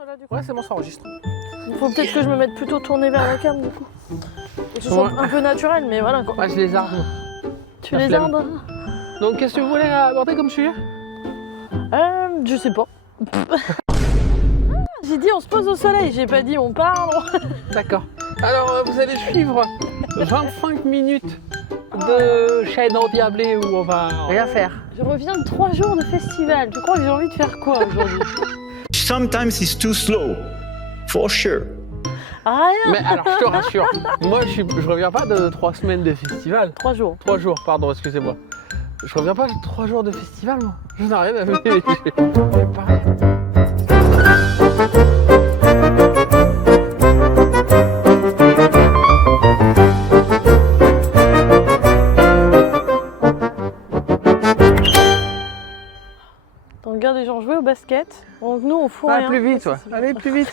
Là, du coup. Ouais, c'est bon, ça enregistre. Il faut peut-être que je me mette plutôt tournée vers la cam du coup. Et que ce soit un peu naturel, mais voilà quoi. Ouais, je les arde. Tu la les flemme. ardes? Donc, qu'est-ce que vous voulez aborder comme sujet? Je sais pas. J'ai dit on se pose au soleil, j'ai pas dit on parle. D'accord. Alors, vous allez suivre 25 minutes de chaîne endiablée où on va rien faire. Je reviens de 3 jours de festival. Tu crois que j'ai envie de faire quoi aujourd'hui? Sometimes it's too slow, for sure. Rien. Mais alors, je te rassure, moi, je reviens pas de 3 semaines de festival. 3 jours. 3 jours, pardon, excusez-moi. Je reviens pas de 3 jours de festival, moi. Je n'ai rien à faire. J'ai pas. On regarde les gens jouer au basket. Donc nous on fout Ah, rien. plus vite, Ça, ouais. c'est bien. Allez, plus vite.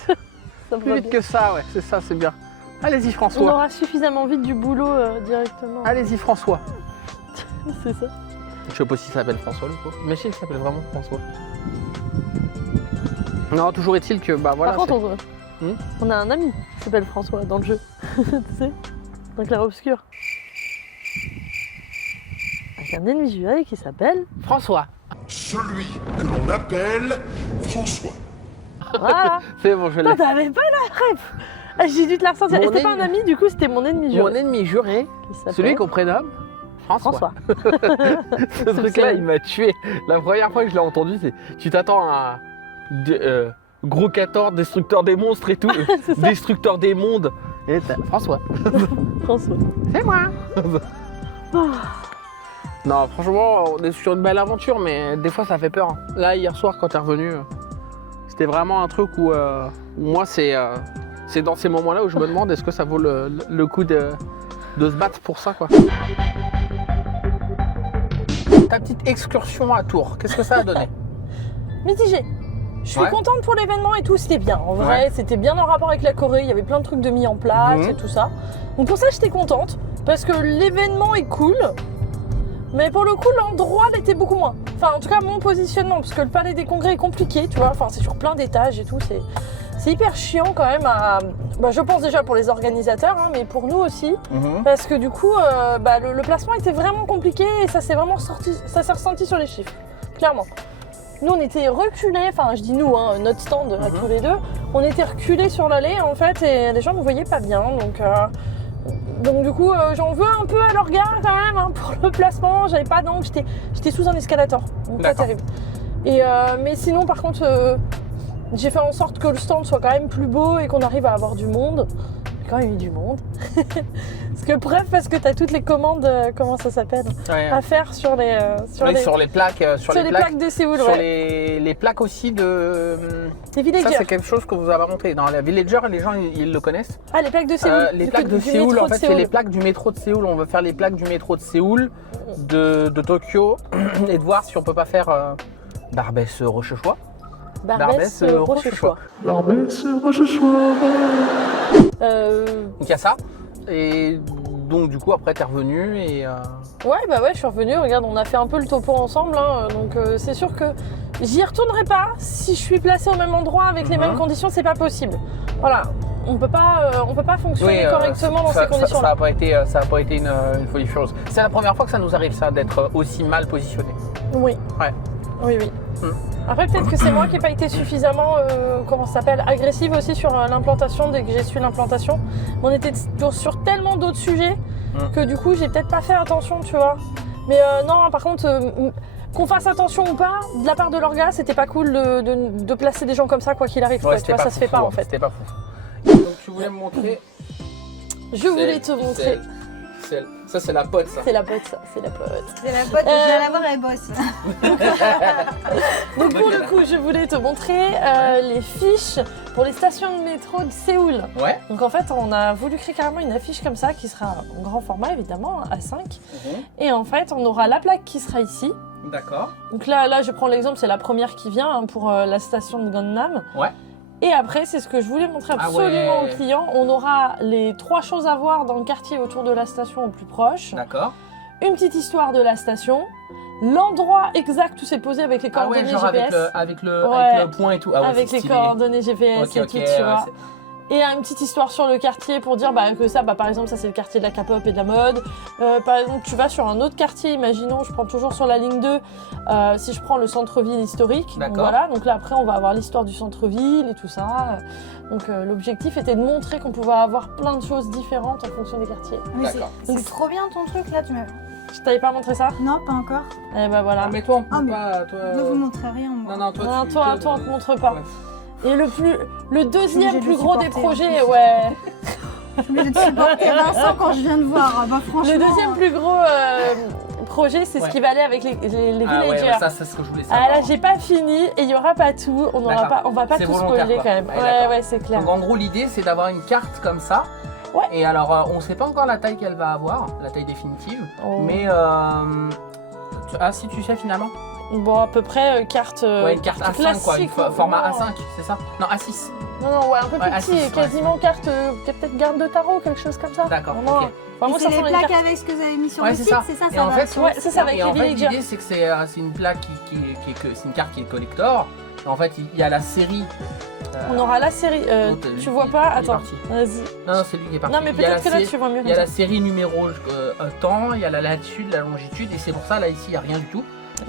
Ça me Plus va vite bien. que ça, ouais. C'est ça, c'est bien. Allez-y, On François. aura suffisamment vite du boulot directement. Allez-y, François. C'est ça. Je sais pas s'il s'appelle François, le coup. Mais s'il s'appelle vraiment François. Non, toujours est-il que, bah voilà. Par contre, Hmm on a un ami qui s'appelle François dans le jeu. Tu sais, dans Clair Obscur. Avec un ennemi juré qui s'appelle. François. Celui que l'on appelle François. Voilà. C'est bon, je l'ai. Toi, t'avais pas la ref. Ah, j'ai dû te la ressentir. Mon Et c'était pas un ennemi- ami, du coup, c'était mon ennemi juré. Mon ennemi juré, Qui s'appelle celui qu'on prénomme François. François. Ce truc-là, il m'a tué. La première fois que je l'ai entendu, c'est tu t'attends à gros 14, destructeur des monstres et tout, C'est ça. destructeur des mondes. Et t'as François. François. C'est moi. Non, franchement, on est sur une belle aventure, mais des fois ça fait peur. Là, hier soir, quand t'es revenu, c'était vraiment un truc où moi, c'est dans ces moments-là où je me demande est-ce que ça vaut le coup de se battre pour ça, quoi. Ta petite excursion à Tours, qu'est-ce que ça a donné? Mitigé. Je suis Ouais. contente pour l'événement et tout, c'était bien. En vrai, Ouais. c'était bien en rapport avec la Corée, il y avait plein de trucs de mis en place Mhm. et tout ça. Donc pour ça, j'étais contente, parce que l'événement est cool, mais pour le coup, l'endroit l'était beaucoup moins. Enfin, en tout cas, mon positionnement, parce que le palais des congrès est compliqué, tu vois, enfin, c'est sur plein d'étages et tout, c'est hyper chiant quand même à... Bah, je pense déjà pour les organisateurs, hein, mais pour nous aussi, parce que du coup, le placement était vraiment compliqué et ça s'est vraiment ça s'est ressenti sur les chiffres, clairement. Nous, on était reculés, enfin je dis nous, hein, notre stand à tous les deux, on était reculés sur l'allée en fait et les gens ne voyaient pas bien. Donc du coup, j'en veux un peu à leur gars quand même hein, pour le placement. J'avais pas d'angle, j'étais sous un escalator, donc pas D'accord. terrible. Mais sinon, par contre, j'ai fait en sorte que le stand soit quand même plus beau et qu'on arrive à avoir du monde. Il y a quand même eu du monde. parce que tu as toutes les commandes, comment ça s'appelle, à faire sur les plaques, sur les plaques de Séoul, sur ouais. les plaques aussi de. Les Ça, villagers. c'est quelque chose que vous avez montré. Dans la Villager, les gens, ils le connaissent. Ah, les plaques de Séoul. Les plaques de Du Séoul, métro en de fait, c'est Séoul. les plaques du métro de Séoul. On veut faire les plaques du métro de Séoul, de Tokyo, et de voir si on peut pas faire Barbès Rochechouart. Barbès, Rochechouart. Barbès Rochechouart. Donc il y a ça. Et donc du coup après t'es revenu et Ouais, je suis revenue. Regarde, on a fait un peu le topo ensemble. Hein, donc c'est sûr que j'y retournerai pas si je suis placée au même endroit avec les mêmes conditions. C'est pas possible. Voilà. On peut pas fonctionner correctement dans ces conditions-là. Ça a pas été une folie furieuse. C'est la première fois que ça nous arrive ça d'être aussi mal positionné. Oui. Ouais. Oui. Après, peut-être que c'est moi qui n'ai pas été suffisamment, agressive aussi sur l'implantation dès que j'ai su l'implantation. Mais on était sur tellement d'autres sujets que du coup, j'ai peut-être pas fait attention, tu vois. Mais non, par contre, qu'on fasse attention ou pas, de la part de l'orga, c'était pas cool de placer des gens comme ça, quoi qu'il arrive. Ouais, Quoi, tu vois, ça se fait pas en fait. C'était pas fou. Donc tu voulais me montrer. Je voulais te montrer. Ça c'est la pote ça. C'est la pote, ça, c'est la pote. C'est la pote, je viens la voir, elle bosse. Donc pour le coup, je voulais te montrer les fiches pour les stations de métro de Séoul. Ouais. Donc en fait, on a voulu créer carrément une affiche comme ça qui sera en grand format évidemment, A5. Et en fait, on aura la plaque qui sera ici. D'accord. Donc là je prends l'exemple, c'est la première qui vient hein, pour la station de Gangnam. Ouais. Et après, c'est ce que je voulais montrer Ah absolument ouais. aux clients. On aura les 3 choses à voir dans le quartier autour de la station au plus proche. D'accord. Une petite histoire de la station l'endroit exact où c'est posé avec les Ah ouais, coordonnées genre GPS. avec le Ouais. point et tout. Ah ouais, avec c'est les stylé. coordonnées GPS Ok, et ok, tout, tu vois. c'est- Et une petite histoire sur le quartier pour dire que ça, par exemple, ça c'est le quartier de la K-pop et de la mode. Par exemple, tu vas sur un autre quartier, imaginons, je prends toujours sur la ligne 2, si je prends le centre-ville historique. Donc D'accord. voilà, donc là après on va avoir l'histoire du centre-ville et tout ça. Donc l'objectif était de montrer qu'on pouvait avoir plein de choses différentes en fonction des quartiers. Mais D'accord. c'est trop bien ton truc là, tu m'as. Je t'avais pas montré ça? Non, pas encore. Eh ben voilà. Ah, mais toi, on peut Ah, mais- pas. Toi, Ne vous montrez rien, moi. Non, toi, Non, tu- toi, on te montre pas. Ouais. Et le deuxième obligée de plus gros des supporter, projets, en plus. ouais. Je suis obligée de supporter Vincent quand je viens de voir. Bah franchement. Le deuxième plus gros projet, c'est Ouais. ce qui va aller avec les Ah ouais, villagers. ça c'est ce que je voulais savoir. Ah là, j'ai pas fini et il y aura pas tout. On D'accord. va pas C'est tout volontaire, spoiler quoi. quand même. Ouais, Ouais, d'accord. ouais, c'est clair. Donc en gros l'idée c'est d'avoir une carte comme ça. Ouais. Et alors on sait pas encore la taille qu'elle va avoir, la taille définitive. Oh. Mais si tu sais finalement. Bon, à peu près carte. Ouais, une carte A5 quoi, classique, format non. A5, c'est ça? Non, A6. Non, ouais, un peu Ouais, plus petit, A6, quasiment carte, peut-être garde de tarot, quelque chose comme ça. D'accord, Vraiment, ok. enfin, moi, Et ça c'est sent les les plaques cartes. avec ce que vous avez mis sur Ouais, le c'est site, ça. c'est ça, Et ça en va. fait, Ouais, c'est ça, avec et les en fait, villagers. l'idée c'est que c'est une plaque c'est une carte qui est collector. Et en fait, il y a la série. On aura la série. Tu vois pas? il est Attends, parti. vas-y. Non, c'est lui qui est parti. Non, mais Il y a la peut-être que là, sé- tu vois mieux. Il y a la série numéro temps, il y a la latitude, la longitude, et c'est pour ça là ici il n'y a rien du tout.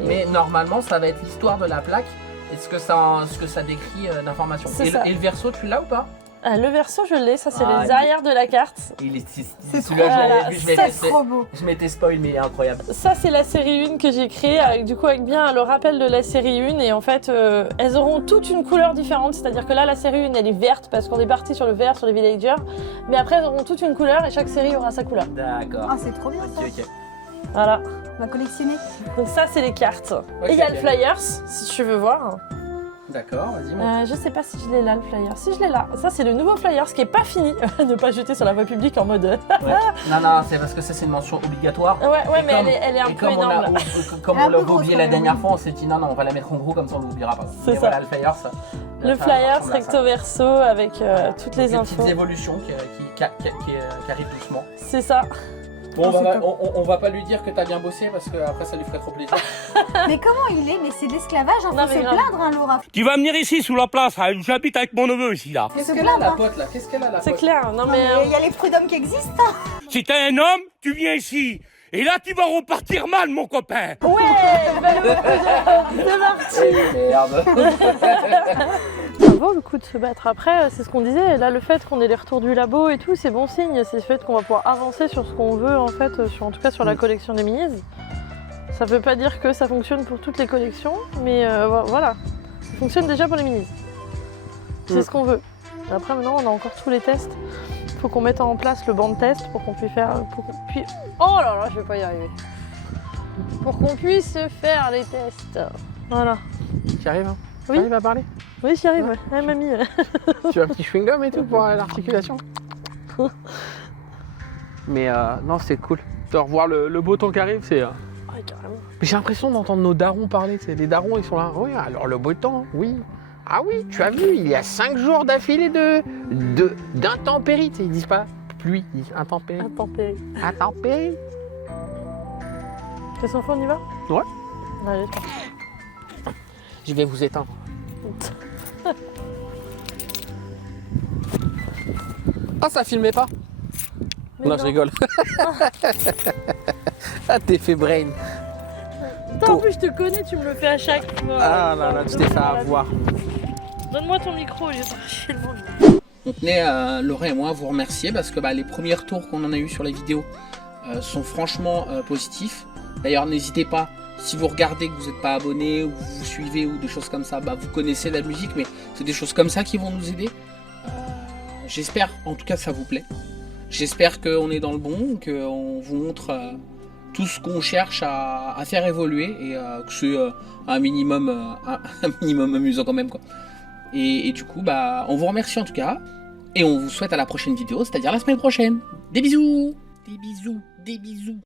Mais normalement ça va être l'histoire de la plaque et ce que ça décrit d'informations. C'est ça. Et le verso tu l'as ou pas? Le verso, je l'ai, ça c'est Ah, les arrières de la carte. C'est celui-là trop- je l'avais voilà, vu, C'est trop beau. je m'étais spoil mais incroyable. Ça, c'est la série 1 que j'ai créée, avec bien le rappel de la série 1. Et en fait, elles auront toutes une couleur différente. C'est-à-dire que là, la série 1, elle est verte parce qu'on est parti sur le vert, sur les villagers. Mais après, elles auront toutes une couleur et chaque série aura sa couleur. D'accord. Ah, c'est trop bien ça. Ok. Voilà. On va collectionner. Donc ça, c'est les cartes. Ok, et il y a ok. le flyers, si tu veux voir. D'accord, vas-y. montre. Je sais pas si je l'ai là, le flyer. Si je l'ai là. Ça, c'est le nouveau flyer, ce qui est pas fini. Ne pas jeter sur la voie publique en mode... Ouais. Non, c'est parce que ça c'est une mention obligatoire. ouais, Et mais comme- elle est un Et peu comme on énorme. a, là. comme Un on l'a peu grosse, oublié quand la même. dernière fois, on s'est dit non, on va la mettre en gros comme ça on l'oubliera pas. C'est Et ça. voilà le flyer, ça. Le ça flyer ressemble à ça. recto verso avec toutes les Des infos. petites évolutions qui arrivent doucement. C'est ça. Bon, Oh, c'est top. on va pas lui dire que t'as bien bossé parce que après ça lui ferait trop plaisir. Mais comment il est? Mais c'est de l'esclavage, hein, Non, faut mais se grave. plaindre, hein, Laura. Tu vas venir ici sous la place, hein, j'habite avec mon neveu ici là. Faut se Qu'est-ce qu'elle a plaindre. la hein. pote là? Qu'est-ce qu'elle a la C'est pote? clair. Non, Non, mais... mais il y a les prud'hommes qui existent. Si t'es un homme, tu viens ici. Et là, tu vas repartir mal, mon copain. Ouais, c'est parti. Merde. Ça vaut le coup de se battre. Après, c'est ce qu'on disait. Là, le fait qu'on ait les retours du labo et tout, c'est bon signe. C'est le fait qu'on va pouvoir avancer sur ce qu'on veut, en fait, en tout cas sur la collection des minis. Ça veut pas dire que ça fonctionne pour toutes les collections, mais voilà. Ça fonctionne déjà pour les minis. C'est ce qu'on veut. Et après, maintenant, on a encore tous les tests. Il faut qu'on mette en place le banc de test pour qu'on puisse faire... Oh là là, je vais pas y arriver. Pour qu'on puisse faire les tests. Voilà. Tu arrives hein? Oui. Tu arrives à parler? Oui, j'y arrive, ouais. Ouais, mamie. Tu as un petit chewing-gum et tout pour l'articulation? Mais non, c'est cool. De revoir le beau temps qui arrive, c'est... Ouais, carrément. Mais j'ai l'impression d'entendre nos darons parler. Les darons, ils sont là. Oui, alors le beau temps, oui. Ah oui, tu as vu, il y a 5 jours d'affilée d'intempéries. Tu sais, ils disent pas pluie, ils disent intempéries. Intempérie. Intempéries. Qu'est-ce qu'on fait, on y va? Ouais. Allez. Je vais vous éteindre. Ah, ça filmait pas? Mais Non, je rigole. Ah, t'es fait brain. Putain, en plus, je te connais, tu me le fais à chaque fois. Ah là là, tu t'es fait avoir. Donne-moi ton micro, j'ai pas chier le monde. On tenait, Laura et moi, à vous remercier parce que les premiers retours qu'on en a eu sur les vidéos sont franchement positifs. D'ailleurs, n'hésitez pas, si vous regardez que vous n'êtes pas abonné ou vous vous suivez ou des choses comme ça, vous connaissez la musique, mais c'est des choses comme ça qui vont nous aider. J'espère, en tout cas, que ça vous plaît. J'espère qu'on est dans le bon, qu'on vous montre tout ce qu'on cherche à faire évoluer et que c'est un minimum amusant quand même, quoi. Et du coup, on vous remercie en tout cas. Et on vous souhaite à la prochaine vidéo, c'est-à-dire la semaine prochaine. Des bisous. Des bisous. Des bisous.